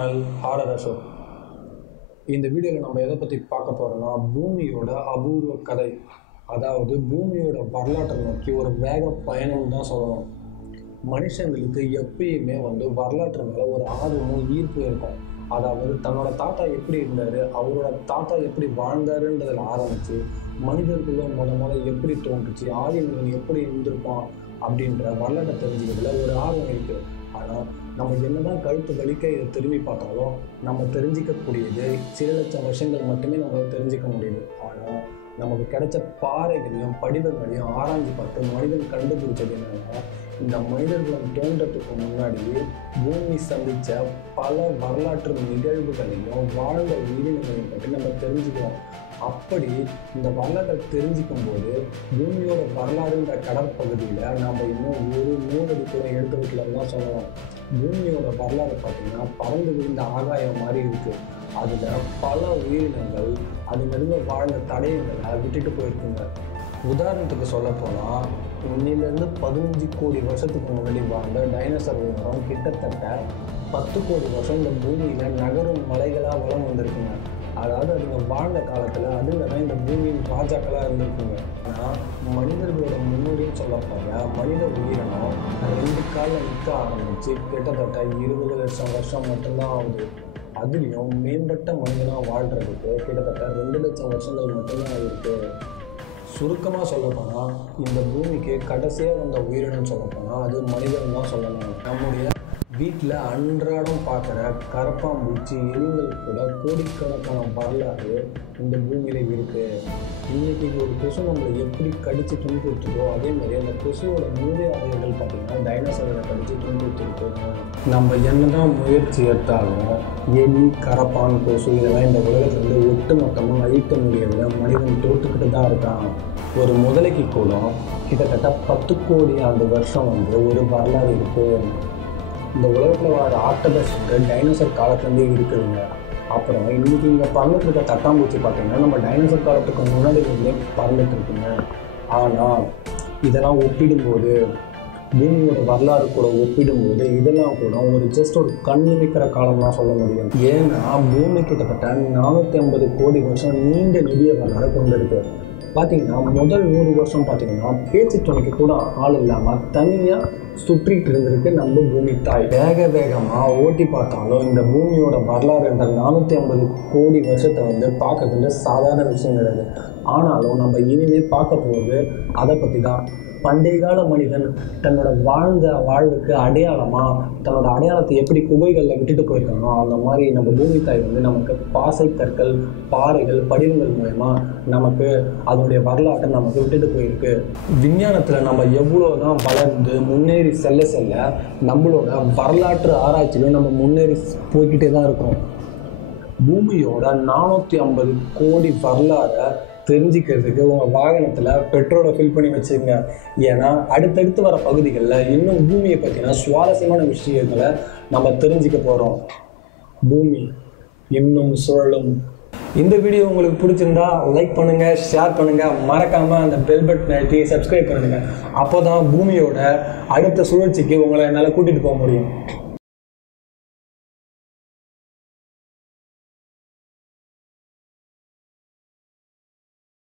Channel horror Ashok. இந்த வீடியோவில் நம்ம எதை பற்றி பார்க்க போகிறோம்னா பூமியோட அபூர்வ கதை, அதாவது பூமியோட வரலாற்றை நோக்கி ஒரு வேக பயணம் தான் சொல்லணும். மனுஷங்களுக்கு எப்பயுமே வரலாற்று மேலே ஒரு ஆர்வமும் ஈர்ப்பு இருக்கும். அதாவது தன்னோட தாத்தா எப்படி இருந்தார், அவரோட தாத்தா எப்படி வாழ்ந்தாருன்றதில் ஆரம்பித்து மனிதர்களும் முதல்ல எப்படி தோன்றுச்சு, ஆதி மனிதன் எப்படி இருந்திருப்பான் அப்படின்ற வரலாற்றை தெரிஞ்சுக்கிறதுல ஒரு ஆர்வம் இருக்குது. ஆனால் நம்ம என்னதான் கழுத்து வலிக்க இதை திரும்பி பார்த்தாலும் நம்ம தெரிஞ்சிக்கக்கூடியது சில லட்சம் வருஷங்கள் மட்டுமே நம்மளால் தெரிஞ்சிக்க முடியுது. ஆனால் நமக்கு கிடைச்ச பாறைகளையும் படிவங்களையும் ஆராய்ச்சி பார்த்து மனிதன் கண்டுபிடிச்சது என்னன்னா, இந்த மனிதர்களும் தோன்றத்துக்கு முன்னாடி பூமி சந்தித்த பல வரலாற்று நிகழ்வுகளையும் வாழ்ந்த உயிரினங்களையும் பற்றி நம்ம தெரிஞ்சுக்கிறோம். அப்படி இந்த வரலாற்றை தெரிஞ்சிக்கும் போது பூமியோட வரலாறுன்ற கடற்பகுதியில் நாம் இன்னும் ஒரு 100 அடி கூட எடுத்து வைக்கலன்னு தான் சொல்லணும். பூமியோட வரலாறு பார்த்திங்கன்னா பறந்து விழுந்த ஆகாயம் மாதிரி இருக்குது. அதில் பல உயிரினங்கள் அதுலேருந்து வாழ்ந்த தடயங்களை விட்டுட்டு போயிருக்குங்க. உதாரணத்துக்கு சொல்லப்போனால் இன்னிலேருந்து 15 கோடி வருஷத்துக்கு முன்னாடி வாழ்ந்த டைனோசர் உயிரினம் கிட்டத்தட்ட 10 கோடி வருஷம் இந்த பூமியில் நகரும் மலைகளாக வளம் வந்திருக்குங்க. அதாவது அதுங்க வாழ்ந்த காலத்தில் அதுங்க தான் இந்த பூமியின் ராஜாக்களாக இருந்திருக்குங்க. ஆனால் மனிதர்களோட முன்னோடின்னு சொல்லப்போங்க மனித உயிரினம் 2 காலில் நிற்க ஆரம்பித்து கிட்டத்தட்ட 20 லட்சம் வருஷம் மட்டும்தான் ஆகுது. அதுலேயும் மேம்பட்ட மனிதனாக வாழ்கிறதுக்கு கிட்டத்தட்ட 2 லட்சம் வருஷங்கள் மட்டும்தான் இருக்குது. சுருக்கமாக சொல்லப்போனால் இந்த பூமிக்கு கடைசியாக வந்த உயிரினம் சொல்லப்போனால் அது மனிதன் தான் சொல்லணும். நம்முடைய வீட்டில் அன்றாடம் பார்க்குற கரப்பாம்பூச்சி எலிகள் கூட கோடிக்கணக்கான வரலாறு இந்த பூமியில் இருக்குது. இன்றைக்கி ஒரு கொசு நம்மளை எப்படி கடித்து துன்புறுத்துதோ அதேமாதிரி அந்த கொசுவோட மூளையாளர்கள் பார்த்திங்கன்னா டைனோசரை கடித்து துன்புறுத்திருக்கு. நம்ம என்னதான் முயற்சி எடுத்தாலும் எலி, கரப்பான், கொசு இதெல்லாம் இந்த உலகத்தில் ஒட்டுமொத்தமாக அழிக்க முடியல. மனிதன் தோற்றுக்கிட்டு தான் இருக்கான். ஒரு முதலைக்கு கூட கிட்டத்தட்ட 10 கோடி ஆண்டு வருஷம் ஒரு வரலாறு இருக்குது. இந்த உலகத்தில் வர ஆக்டோபஸ் டைனோசர் காலத்துலேருந்தே இருக்குதுங்க. அப்புறம் இன்றைக்கி இங்கே பறந்துட்டு இருக்க தட்டாம்பூச்சி பார்த்திங்கன்னா நம்ம டைனோசர் காலத்துக்கு முன்னாடி இருந்தே பறந்துட்டு இருக்குங்க. ஆனால் இதெல்லாம் ஒப்பிடும்போது பூமியோட வரலாறு கூட ஒப்பிடும்போது இதெல்லாம் கூட ஒரு ஜஸ்ட் ஒரு கண்ணு வைக்கிற காலம்லாம் சொல்ல முடியும். ஏன்னா பூமி கிட்டத்தட்ட 450 கோடி வருஷம் நீண்ட நெடிய வரலாறு கொண்டு இருக்கு. பார்த்திங்கன்னா முதல் 100 வருஷம் பார்த்திங்கன்னா பேச்சு துணைக்கு கூட ஆள் இல்லாமல் தனியாக சுற்றிட்டு இருந்திருக்கு நம்ம பூமி தாய். வேகமாக ஓட்டி பார்த்தாலும் இந்த பூமியோட வரலாறுன்ற 450 கோடி வருஷத்தை பார்க்கறதுல சாதாரண விஷயம் கிடையாது. ஆனாலும் நம்ம இனிமேல் பார்க்க போகிறது அதை பற்றி தான். பண்டைய கால மனிதன் தன்னோட வாழ்ந்த வாழ்வுக்கு அடையாளமாக தன்னோட அடையாளத்தை எப்படி குகைகளில் விட்டுட்டு போயிருக்கானோ அந்த மாதிரி நம்ம பூமி தாய் நமக்கு பாசை கற்கள், பாறைகள், படிவங்கள் மூலமா நமக்கு அதனுடைய வரலாற்றை நமக்கு விட்டுட்டு போயிருக்கு. விஞ்ஞானத்தில் நம்ம எவ்வளோ தான் வளர்ந்து முன்னேறி செல்ல நம்மளோட வரலாற்று ஆராய்ச்சியிலும் நம்ம முன்னேறி போய்கிட்டே தான் இருக்கிறோம். பூமியோட 450 கோடி வரலாறை தெரிஞ்சிக்கிறதுக்கு உங்கள் வாகனத்தில் பெட்ரோலை ஃபில் பண்ணி வச்சுருங்க. ஏன்னா அடுத்தடுத்து வர பகுதிகளில் இன்னும் பூமியை பற்றின சுவாரஸ்யமான விஷயங்களை நம்ம தெரிஞ்சிக்க போகிறோம். பூமி இன்னும் சுழலும். இந்த வீடியோ உங்களுக்கு பிடிச்சிருந்தா லைக் பண்ணுங்கள், ஷேர் பண்ணுங்கள், மறக்காமல் அந்த பெல் பட்டன் அழுத்தி சப்ஸ்கிரைப் பண்ணுங்கள். அப்போ தான் பூமியோட அடுத்த சுழற்சிக்கு உங்களை என்னால் கூட்டிகிட்டு போக முடியும்.